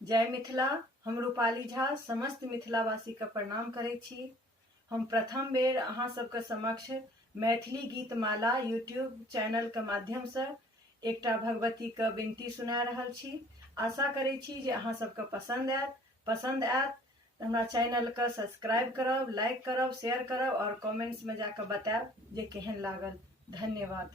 जय मिथिला। हम रूपाली झा समस्त मिथिलावासी का प्रणाम करै छी। हम प्रथम बेर अहाँ सबके समक्ष मैथिली गीत माला यूट्यूब चैनल के माध्यम से एकटा भगवती के विनती सुना रहल छी। आशा करै छी जे अहाँ सबके पसंद आयत तऽ हमरा चैनल के सब्सक्राइब करब, लाइक करब, शेयर करब और कमेंट्स में जाकर बतायब जे केहन लागल। धन्यवाद।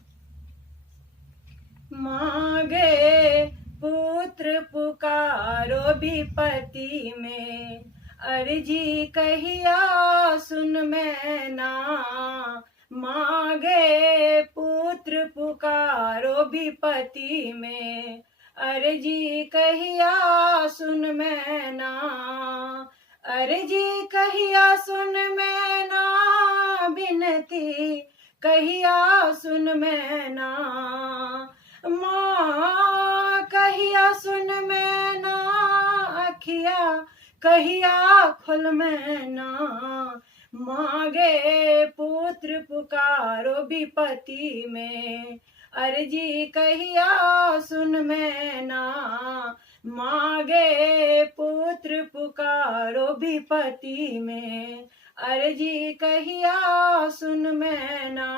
मांगे पुत्र पुकारो विपत्ति में, अर्जी कहिया सुन मैना। मांगे पुत्र पुकारो विपत्ति में, अर्जी कहिया सुन मैना। अर्जी कहिया सुन मैना, बिनती कहिया सुन मैना। माँ कहिया सुन मैना, अखिया कहिया खोल मैना। मांगे पुत्र पुकारो विपत्ति में, अर्जी कहिया सुन मैना। मांगे पुत्र पुकारो विपत्ति में, अर्जी कहिया सुन मैना।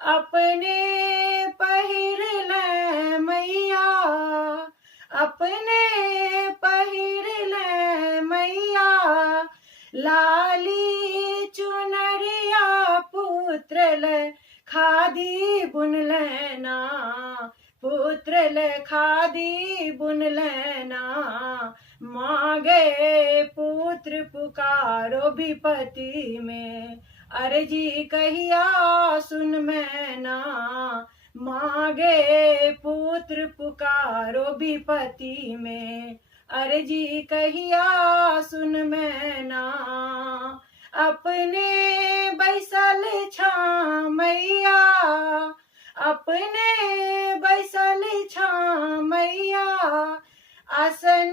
अपने पहिर ले मैया, अपने पहिर ले मैया, लाली चुनरिया पुत्र ले खादी बुन लेना। पुत्र ले खादी बुन लेना। मांगे पुत्र पुकारो विपत्ति में, अर्जी कहिया सुन मैना। मांगे पुत्र पुकारो विपत्ति में, अर्जी कहिया सुन मैना। अपने बैसल छा मैया, अपने बैसल छा मैया, आसन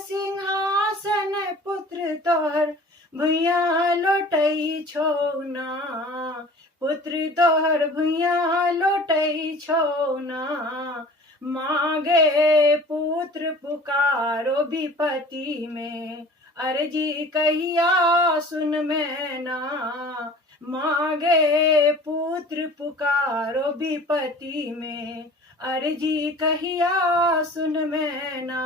सिंहासन पुत्र तोहर भुइया लोटै छौ ना। पुत्र तोहर भुइया लोटै छौ ना। मांगे पुत्र पुकारो विपत्ति में, अर्जी कहिया सुन मैना। मांगे पुत्र पुकारो विपत्ति में, अर्जी कहिया सुन मैना।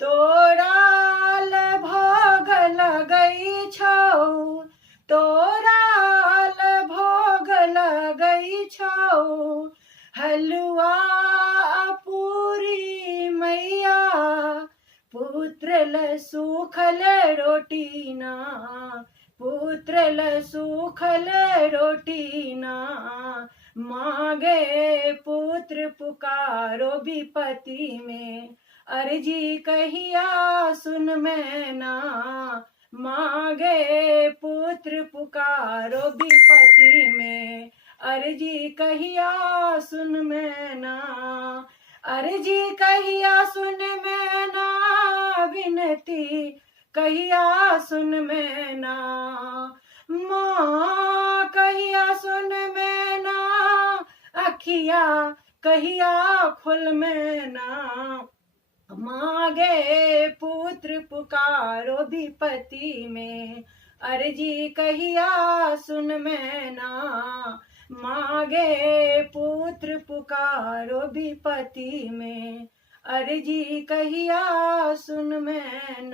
तोराल भोग लगै छौ, तोराल भोग लगै छौ, हलुआ पूरी मैया, पुत्र ल सूखल रोटी ना। पुत्र ल सूखल रोटी ना। मांगे पुत्र पुकारो विपत्ति में, अर्जी कहिया सुन मैना। मांगे पुत्र पुकारो विपत्ति में, अर्जी कहिया सुन मैना। अर्जी कहिया सुन मैना, विनती कहिया सुन मैना। माँ कहिया सुन मैना, अखिया कहिया खोल मैना। मांगे पुत्र पुकारो विपत्ति में, अर्जी कहिया सुन मैना। मांगे पुत्र पुकारो विपत्ति में, अर्जी कहिया सुन मैना।